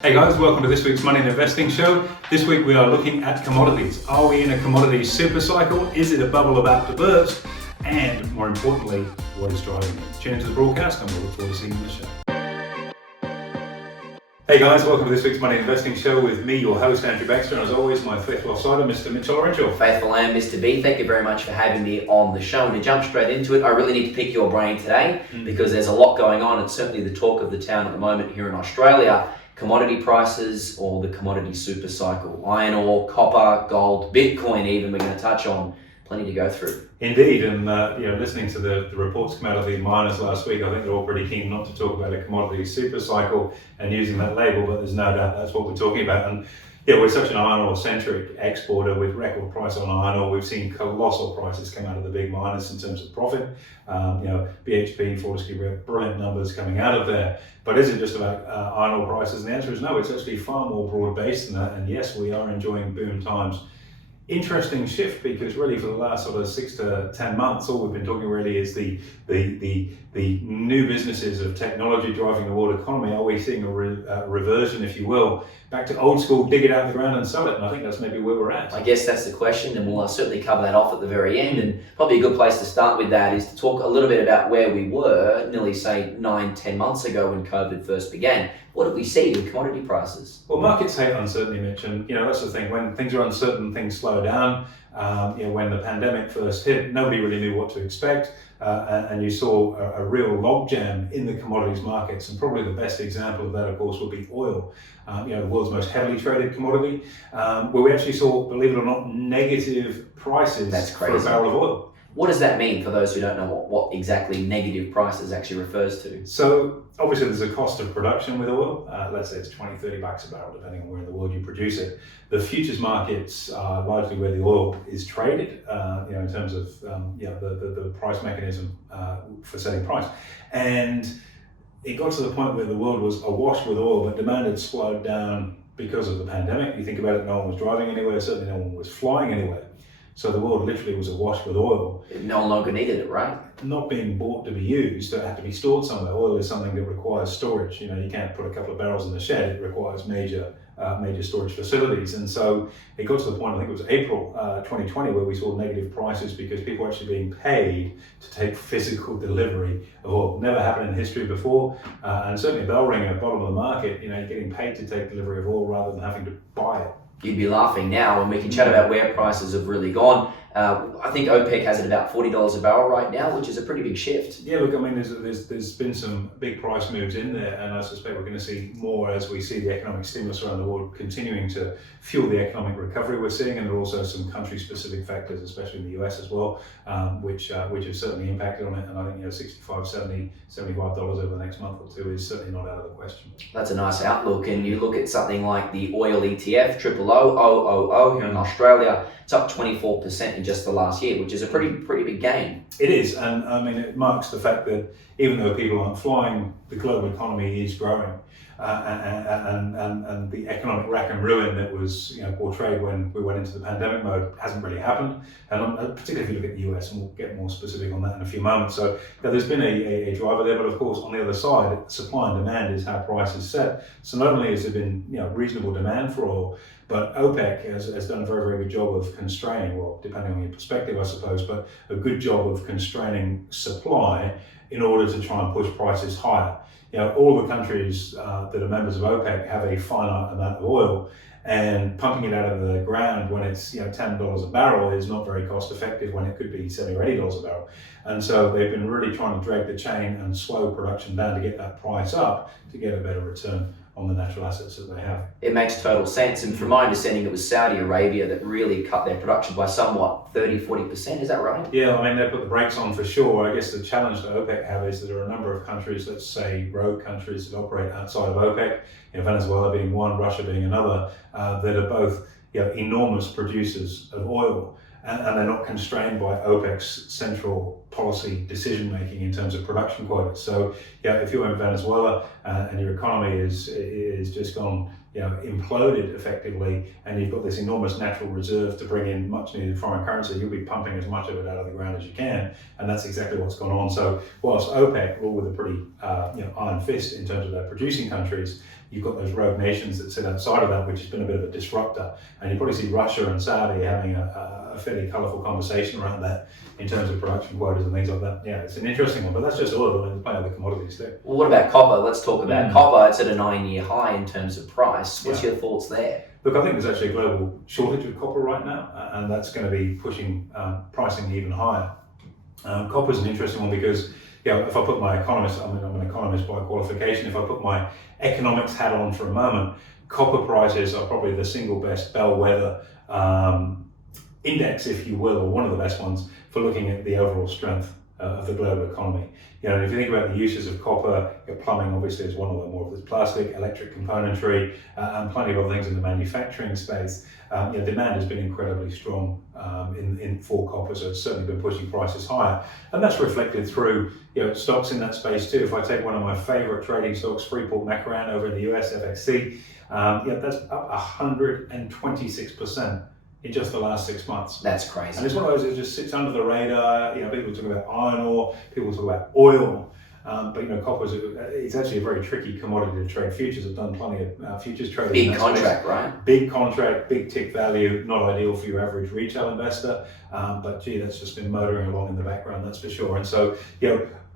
Hey guys, welcome to this week's Money and Investing Show. This week we are looking at commodities. Are we in a commodities supercycle? Is it a bubble about to burst? And more importantly, what is driving it? Tune into the broadcast and we'll look forward to seeing you in the show. Hey guys, welcome to this week's Money and Investing Show with me, your host Andrew Baxter, and as always, my faithful offsider, Mr. Mitchell Orenshall. Faithful I am, Mr. B. Thank you very much for having me on the show. And to jump straight into it, I really need to pick your brain today because there's a lot going on. It's certainly the talk of the town at the moment here in Australia. Commodity prices or the commodity supercycle. Iron ore, copper, gold, Bitcoin even we're going to touch on. Plenty to go through. Indeed, and listening to the reports come out of the miners last week, I think they're all pretty keen not to talk about a commodity supercycle and using that label, but there's no doubt that's what we're talking about. And yeah, we're such an iron ore centric exporter with record price on iron ore. We've seen colossal prices come out of the big miners in terms of profit. BHP, Fortescue, brilliant numbers coming out of there. But is it just about iron ore prices? And the answer is no, it's actually far more broad based than that. And yes, we are enjoying boom times. Interesting shift, because really for the last sort of 6 to 10 months, all we've been talking really is the new businesses of technology driving the world economy. Are we seeing a reversion, if you will, back to old school, dig it out of the ground and sell it? And I think that's maybe where we're at. I guess that's the question, and we'll certainly cover that off at the very end. And probably a good place to start with that is to talk a little bit about where we were nearly, say, 9-10 months ago when COVID first began. What did we see with commodity prices? Well, markets hate uncertainty, Mitch, and that's the thing. When things are uncertain, things slow down. When the pandemic first hit, nobody really knew what to expect, and you saw a real logjam in the commodities markets. And probably the best example of that, of course, would be oil. The world's most heavily traded commodity, where we actually saw, believe it or not, negative prices for a barrel of oil. What does that mean for those who don't know what exactly negative prices actually refers to? So obviously there's a cost of production with oil. Let's say it's $20, $30 a barrel, depending on where in the world you produce it. The futures markets are largely where the oil is traded, in terms of the price mechanism for setting price. And it got to the point where the world was awash with oil, but demand had slowed down because of the pandemic. You think about it, no one was driving anywhere, certainly no one was flying anywhere. So the world literally was awash with oil. It no longer needed it, right? Not being bought to be used, it had to be stored somewhere. Oil is something that requires storage. You can't put a couple of barrels in the shed. It requires major storage facilities. And so it got to the point, I think it was April 2020, where we saw negative prices because people were actually being paid to take physical delivery of oil. Never happened in history before. And certainly a bell ring at the bottom of the market, you're getting paid to take delivery of oil rather than having to buy it. You'd be laughing now, and we can chat about where prices have really gone. I think OPEC has it about $40 a barrel right now, which is a pretty big shift. Yeah, look, I mean, there's been some big price moves in there, and I suspect we're going to see more as we see the economic stimulus around the world continuing to fuel the economic recovery we're seeing. And there are also some country-specific factors, especially in the US as well, which have certainly impacted on it. And I think $65, $70, $75 over the next month or two is certainly not out of the question. That's a nice outlook. And you look at something like the oil ETF, OOO here in Australia, it's up 24% in just the last year, which is a pretty big gain. It is, and I mean, it marks the fact that even though people aren't flying, the global economy is growing, and the economic rack and ruin that was portrayed when we went into the pandemic mode hasn't really happened. And particularly if you look at the US, and we'll get more specific on that in a few moments. So there's been a driver there, but of course on the other side, supply and demand is how price is set. So not only has there been reasonable demand for oil, but OPEC has done a very, very good job of constraining, well, depending on your perspective, I suppose, but a good job of constraining supply in order to try and push prices higher. All the countries that are members of OPEC have a finite amount of oil, and pumping it out of the ground when it's $10 a barrel is not very cost effective when it could be $70 or $80 a barrel. And so they've been really trying to drag the chain and slow production down to get that price up to get a better return on the natural assets that they have. It makes total sense. And from my understanding, it was Saudi Arabia that really cut their production by somewhat 30-40%. Is that right? Yeah, I mean, they put the brakes on for sure. I guess the challenge that OPEC have is that there are a number of countries, let's say rogue countries that operate outside of OPEC, Venezuela being one, Russia being another, that are both enormous producers of oil. And they're not constrained by OPEC's central policy decision making in terms of production quotas. So, if you're in Venezuela and your economy is just gone imploded effectively, and you've got this enormous natural reserve to bring in much needed foreign currency, you'll be pumping as much of it out of the ground as you can, and that's exactly what's gone on. So whilst OPEC rule with a pretty iron fist in terms of their producing countries, you've got those rogue nations that sit outside of that, which has been a bit of a disruptor. And you probably see Russia and Saudi having a fairly colourful conversation around that in terms of production quotas and things like that. Yeah, it's an interesting one, but that's just oil. There's plenty of other commodities too. Well, what about copper? Let's talk about copper. It's at a 9-year high in terms of price. What's your thoughts there? Look, I think there's actually a global shortage of copper right now, and that's going to be pushing pricing even higher. Copper is an interesting one because if I put my economist, I'm an economist by qualification, if I put my economics hat on for a moment, copper prices are probably the single best bellwether index, if you will, or one of the best ones for looking at the overall strength of the global economy. If you think about the uses of copper, plumbing obviously is one of them, more of this plastic, electric componentry, and plenty of other things in the manufacturing space. Demand has been incredibly strong for copper, so it's certainly been pushing prices higher, and that's reflected through stocks in that space too. If I take one of my favorite trading stocks, Freeport-McMoRan over in the US, FXC, that's up 126% in just the last 6 months. That's crazy. And it's one of those that just sits under the radar. People talk about iron ore, people talk about oil, but copper it's actually a very tricky commodity to trade. Futures have done plenty of futures trading. Big contract, right? Big contract, big tick value, not ideal for your average retail investor. But gee, that's just been motoring along in the background, that's for sure. And so,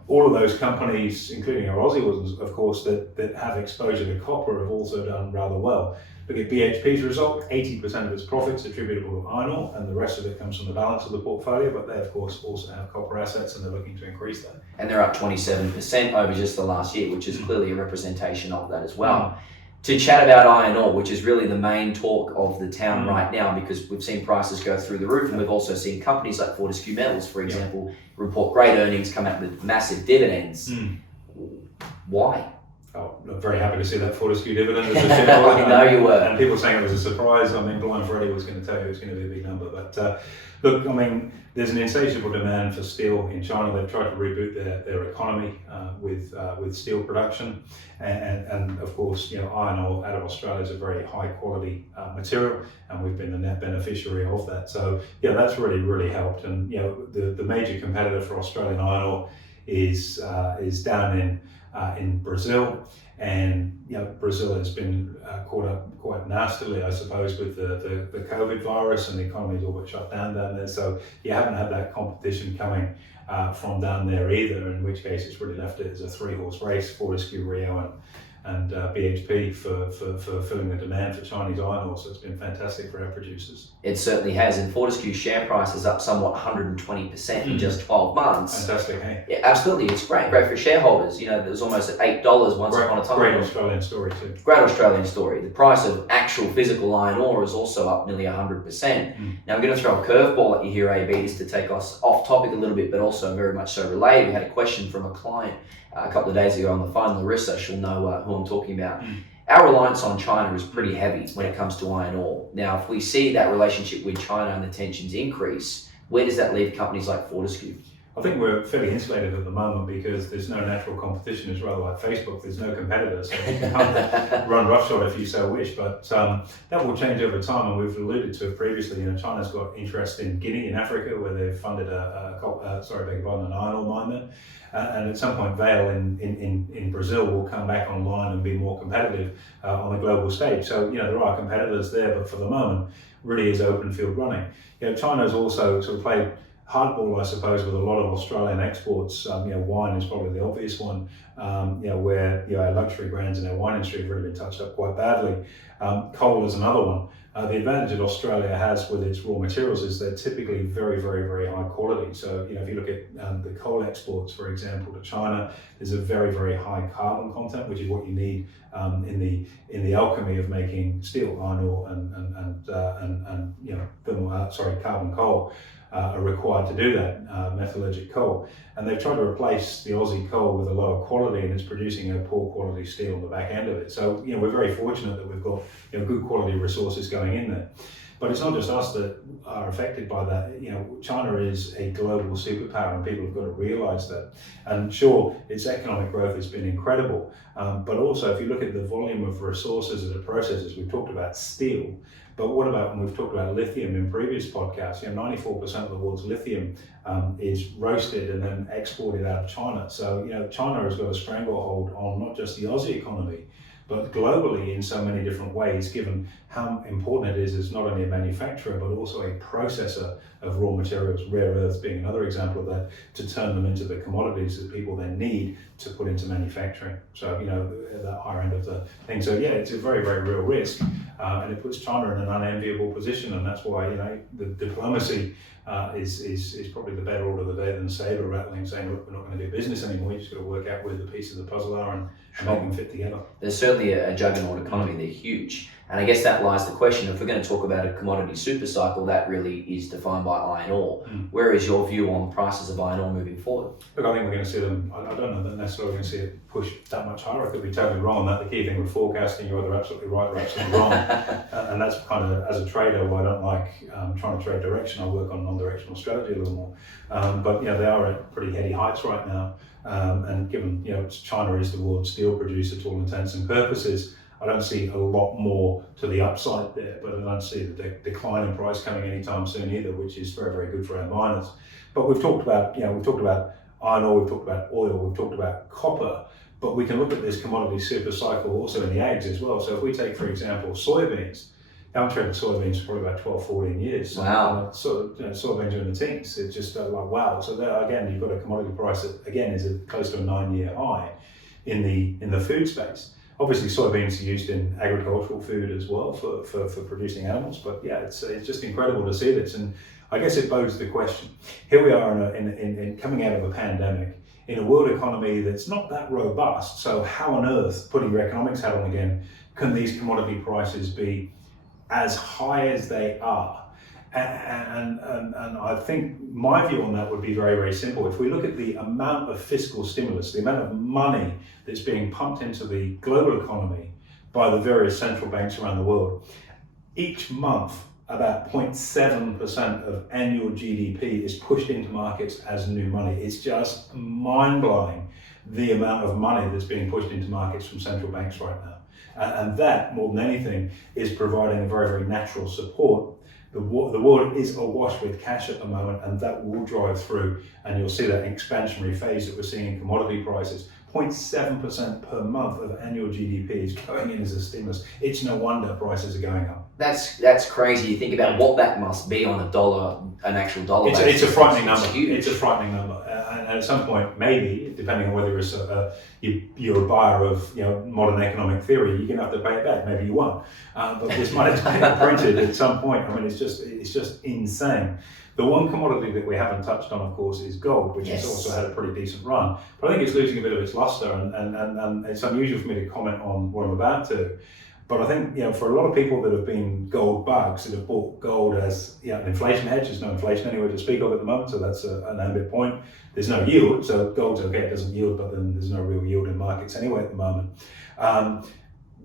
all of those companies, including our Aussie ones, of course, that have exposure to copper have also done rather well. Look at BHP's result, 80% of its profits attributable to iron ore, and the rest of it comes from the balance of the portfolio, but they, of course, also have copper assets, and they're looking to increase that. And they're up 27% over just the last year, which is clearly a representation of that as well. To chat about iron ore, which is really the main talk of the town right now, because we've seen prices go through the roof, and we've also seen companies like Fortescue Metals, for example, report great earnings, come out with massive dividends. Why? Oh, I'm very happy to see that Fortescue dividend as a shareholder. I know you were. And people saying it was a surprise. Blind Freddy was going to tell you it was going to be a big number. But look, there's an insatiable demand for steel in China. They've tried to reboot their economy with steel production. And of course, iron ore out of Australia is a very high quality material, and we've been the net beneficiary of that. So that's really helped. And the major competitor for Australian iron ore is down in Brazil, and Brazil has been caught up quite nastily, I suppose, with the COVID virus, and the economy's all but shut down there. So you haven't had that competition coming from down there either, in which case it's really left it as a 3-horse race, Fortescue, Rio and BHP for filling the demand for Chinese iron ore. So it's been fantastic for our producers. It certainly has, and Fortescue's share price is up somewhat 120% in just 12 months. Fantastic, hey? Yeah, absolutely. It's great for shareholders. It was almost at $8 once upon a time. Great Australian story too. Great Australian story. The price of actual physical iron ore is also up nearly 100%. Now I'm going to throw a curveball at you here, AB, just to take us off topic a little bit, but also very much so related. We had a question from a client a couple of days ago on the phone. Larissa, she'll know who I'm talking about. Our reliance on China is pretty heavy when it comes to iron ore. Now, if we see that relationship with China and the tensions increase, where does that leave companies like Fortescue? I think we're fairly insulated at the moment because there's no natural competition. It's rather like Facebook, there's no competitors, so you can run roughshod if you so wish. But that will change over time, and we've alluded to it previously. China's got interest in Guinea in Africa, where they've funded an iron ore mine there. And at some point, Vale in Brazil will come back online and be more competitive on the global stage. So there are competitors there, but for the moment, really is open field running. China's also sort of played hardball, I suppose, with a lot of Australian exports. Wine is probably the obvious one, where our luxury brands in our wine industry have really been touched up quite badly. Coal is another one. The advantage that Australia has with its raw materials is they're typically very, very, very high quality. So, if you look at the coal exports, for example, to China, there's a very, very high carbon content, which is what you need in the alchemy of making steel, iron ore, and carbon coal. Are required to do that, metallurgic coal. And they've tried to replace the Aussie coal with a lower quality, and it's producing a poor quality steel on the back end of it. So, we're very fortunate that we've got good quality resources going in there. But it's not just us that are affected by that. China is a global superpower, and people have got to realise that. And sure, its economic growth has been incredible, but also if you look at the volume of resources that it processes, we've talked about steel, but what about when we've talked about lithium in previous podcasts? 94% of the world's lithium is roasted and then exported out of China. So China has got a stranglehold on not just the Aussie economy, but globally in so many different ways, given how important it is as not only a manufacturer, but also a processor of raw materials, rare earths being another example of that, to turn them into the commodities that people then need to put into manufacturing. So, at that higher end of the thing. So yeah, it's a very, very real risk. And it puts China in an unenviable position. And that's why, the diplomacy is probably the better order of the day than saber rattling, saying, look, we're not going to do business anymore. You just got to work out where the pieces of the puzzle are and make them fit together. There's certainly a juggernaut economy. They're huge. And I guess that lies the question, if we're going to talk about a commodity super cycle, that really is defined by iron ore. Where is your view on prices of iron ore moving forward? Look, I think we're going to see them, I don't know that necessarily we're going to see it push that much higher. I could be totally wrong on that. The key thing with forecasting, you're either absolutely right or absolutely wrong. And that's kind of, as a trader, why I don't like trying to trade direction. I work on non-directional strategy a little more. But they are at pretty heady heights right now. And given, China is the world's steel producer to all intents and purposes, I don't see a lot more to the upside there, but I don't see the decline in price coming anytime soon either, which is very, very good for our miners. But we've talked about, iron ore, we've talked about oil, we've talked about copper, but we can look at this commodity super cycle also in the ags as well. So if we take, for example, soybeans, I haven't traded soybeans for probably about 12, 14 years. Wow. Soybeans are in the teens. It's just like, wow. So there, again, you've got a commodity price that, again, is close to a 9-year high in the food space. Obviously, soybeans are used in agricultural food as well for producing animals. But yeah, it's just incredible to see this. And I guess it bodes the question. Here we are in coming out of a pandemic, in a world economy that's not that robust. So how on earth, putting your economics hat on again, can these commodity prices be as high as they are? And I think my view on that would be very, very simple. If we look at the amount of fiscal stimulus, the amount of money that's being pumped into the global economy by the various central banks around the world, each month about 0.7% of annual GDP is pushed into markets as new money. It's just mind-blowing the amount of money that's being pushed into markets from central banks right now. And that, more than anything, is providing a very, very natural support. The world is awash with cash at the moment, and that will drive through, and you'll see that expansionary phase that we're seeing in commodity prices. 0.7% per month of annual GDP is going in as a stimulus. It's no wonder prices are going up. That's crazy. You think about what that must be on an actual dollar basis. It's a frightening number. Huge. It's a frightening number. And at some point, maybe, depending on whether you're a buyer of modern economic theory, you're going to have to pay it back. Maybe you won't. But this money's being printed at some point. I mean, it's just insane. The one commodity that we haven't touched on, of course, is gold, which has also had a pretty decent run. But I think it's losing a bit of its luster, and it's unusual for me to comment on what I'm about to. But I think, for a lot of people that have been gold bugs, that have bought gold as an inflation hedge, there's no inflation anywhere to speak of at the moment, so that's an ambit point. There's no yield, so gold's okay, it doesn't yield, but then there's no real yield in markets anyway at the moment.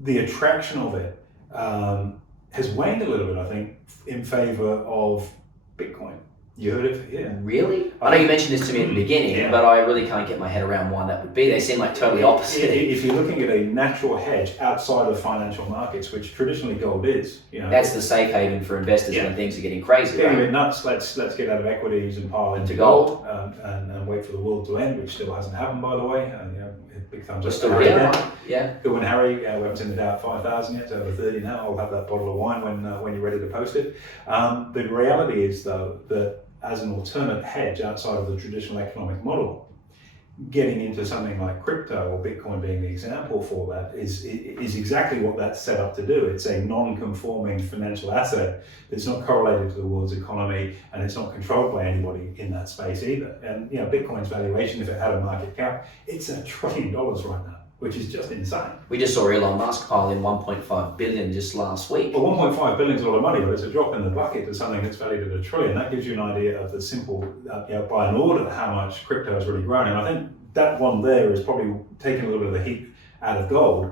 The attraction of it has waned a little bit, I think, in favor of Bitcoin. You heard it here. Really? I know you mentioned this to me at the beginning, but I really can't get my head around why that would be. They seem like totally opposite. If you're looking at a natural hedge outside of financial markets, which traditionally gold is, that's the safe haven for investors when things are getting crazy. Getting a bit nuts. Let's get out of equities and pile into gold and wait for the world to end, which still hasn't happened, by the way. Big thumbs up. Still here. Yeah. Good one, Harry. We haven't seen the Dow at 5,000 yet. It's over 30 now. I'll have that bottle of wine when you're ready to post it. The reality is, though, that as an alternate hedge outside of the traditional economic model, getting into something like crypto, or Bitcoin being the example for that, is exactly what that's set up to do. It's a non-conforming financial asset that's not correlated to the world's economy, and it's not controlled by anybody in that space either. And Bitcoin's valuation, if it had a market cap, it's $1 trillion right now, which is just insane. We just saw Elon Musk pile in 1.5 billion just last week. Well, 1.5 billion is a lot of money, but it's a drop in the bucket to something that's valued at $1 trillion. That gives you an idea of the simple, by an order, how much crypto has really grown. And I think that one there is probably taking a little bit of the heat out of gold.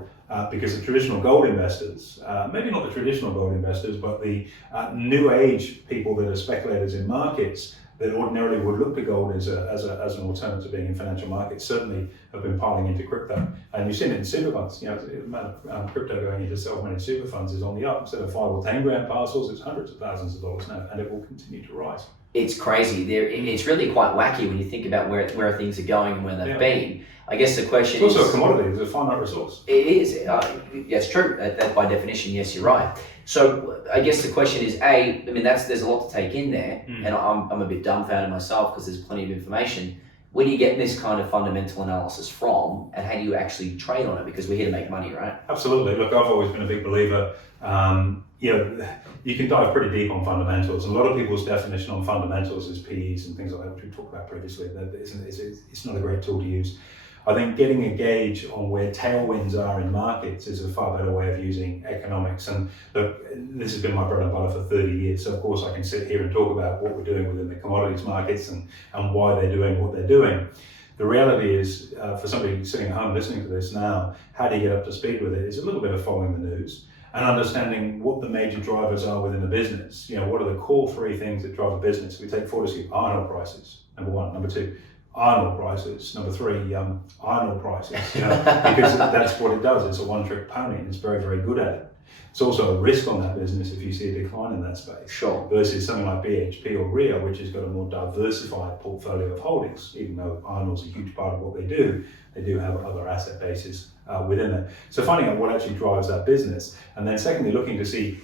because the traditional gold investors, maybe not the traditional gold investors, but the new age people that are speculators in markets that ordinarily would look to gold as an alternative to being in financial markets, certainly have been piling into crypto. And you've seen it in super funds. The amount of crypto going into self-managed super funds is on the up. Instead of 5 or 10 grand parcels, it's hundreds of thousands of dollars now, and it will continue to rise. It's crazy. It's really quite wacky when you think about where things are going and where they've been. I guess the question is... It's also a commodity. It's a finite resource. It is. That's true. That by definition, yes, you're right. So I guess the question is, there's a lot to take in there, and I'm a bit dumbfounded myself because there's plenty of information. Where do you get this kind of fundamental analysis from, and how do you actually trade on it? Because we're here to make money, right? Absolutely. Look, I've always been a big believer. You can dive pretty deep on fundamentals. And a lot of people's definition on fundamentals is PEs and things like that, which we talked about previously. It's not a great tool to use. I think getting a gauge on where tailwinds are in markets is a far better way of using economics. And look, this has been my bread and butter for 30 years. So of course I can sit here and talk about what we're doing within the commodities markets and why they're doing what they're doing. The reality is, for somebody sitting at home listening to this now, how do you get up to speed with it? It's a little bit of following the news and understanding what the major drivers are within the business. What are the core 3 things that drive a business? We take Fortescue, iron ore prices, number 1. Number 2, iron ore prices. Number 3, iron ore prices, because that's what it does. It's a one-trick pony, and it's very, very good at it. It's also a risk on that business if you see a decline in that space. Sure. Versus something like BHP or Rio, which has got a more diversified portfolio of holdings. Even though iron ore is a huge part of what they do have other asset bases within it. So finding out what actually drives that business, and then secondly, looking to see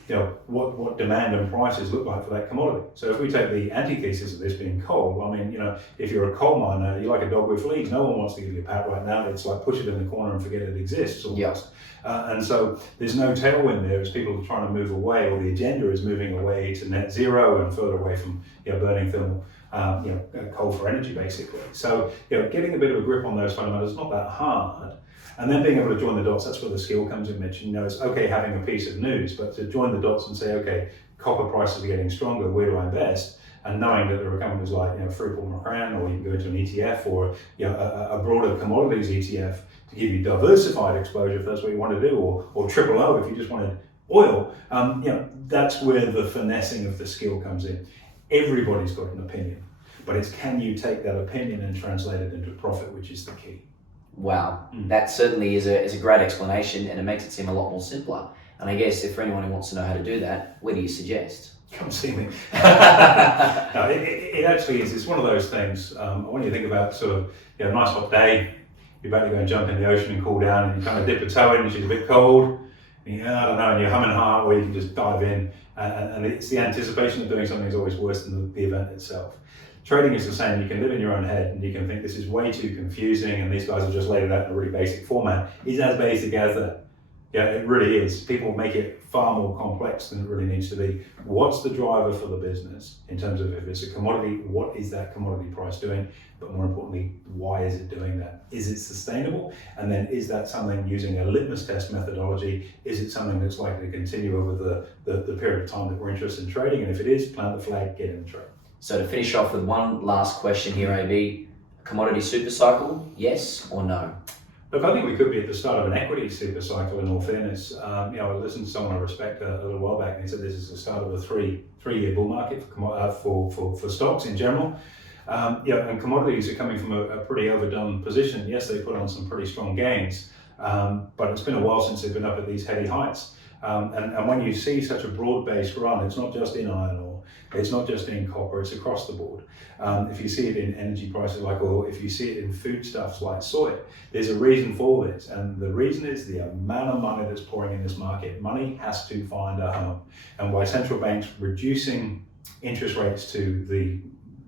what demand and prices look like for that commodity. So if we take the antithesis of this being coal, if you're a coal miner, you're like a dog with fleas. No one wants to give you a pat right now. It's like push it in the corner and forget it exists almost. Yep. And so there's no tailwind there as people are trying to move away, or the agenda is moving away to net zero and further away from burning thermal coal for energy, basically. So getting a bit of a grip on those fundamentals is not that hard. And then being able to join the dots, that's where the skill comes in, Mitch. It's okay having a piece of news, but to join the dots and say, okay, copper prices are getting stronger, where do I invest? And knowing that there are companies like Freeport McMoRan, or you can go into an ETF or a broader commodities ETF to give you diversified exposure if that's what you want to do, or triple O if you just wanted oil. That's where the finessing of the skill comes in. Everybody's got an opinion, but it's can you take that opinion and translate it into profit, which is the key. Wow, that certainly is a great explanation, and it makes it seem a lot more simpler. And I guess if for anyone who wants to know how to do that, where do you suggest? Come see me. No, it actually is. It's one of those things. When you think about sort of a nice hot day, you're about to go and jump in the ocean and cool down, and you kind of dip a toe in, which is a bit cold. And I don't know, and you're humming hard, or you can just dive in. And it's the anticipation of doing something is always worse than the event itself. Trading is the same. You can live in your own head and you can think this is way too confusing and these guys have just laid it out in a really basic format. It's as basic as that. Yeah, it really is. People make it far more complex than it really needs to be. What's the driver for the business in terms of if it's a commodity, what is that commodity price doing? But more importantly, why is it doing that? Is it sustainable? And then is that something using a litmus test methodology? Is it something that's likely to continue over the period of time that we're interested in trading? And if it is, plant the flag, get in the trade. So to finish off with one last question here, AB, Commodity SuperCycle, yes or no? Look, I think we could be at the start of an equity super cycle, in all fairness. I listened to someone I respect a little while back, and he said this is the start of a three-year bull market for stocks in general. And commodities are coming from a pretty overdone position. Yes, they put on some pretty strong gains, but it's been a while since they've been up at these heady heights. And when you see such a broad-based run, it's not just in iron ore, it's not just in copper, it's across the board. If you see it in energy prices like oil, if you see it in foodstuffs like soy, there's a reason for this. And the reason is the amount of money that's pouring in this market. Money has to find a home. And by central banks reducing interest rates to the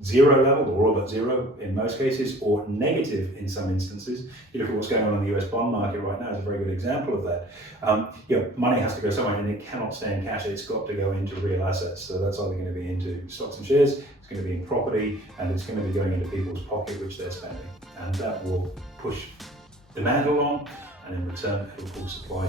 zero level, or all but zero in most cases, or negative in some instances. You look at what's going on in the US bond market right now is a very good example of that. Money has to go somewhere and it cannot stay in cash. It's got to go into real assets. So that's either going to be into stocks and shares, it's going to be in property, and it's going to be going into people's pocket, which they're spending. And that will push demand along, and in return, it will pull supply,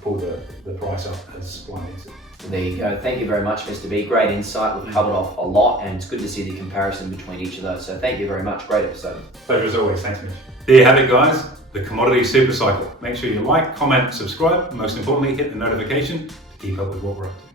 pull the price up as supply needs it. There you go. Thank you very much, Mr. B. Great insight. We've covered off a lot, and it's good to see the comparison between each of those. So thank you very much. Great episode. Pleasure as always. Thanks, Mitch. There you have it, guys. the Commodity SuperCycle. Make sure you like, comment, subscribe, and most importantly, hit the notification to keep up with what we're up to.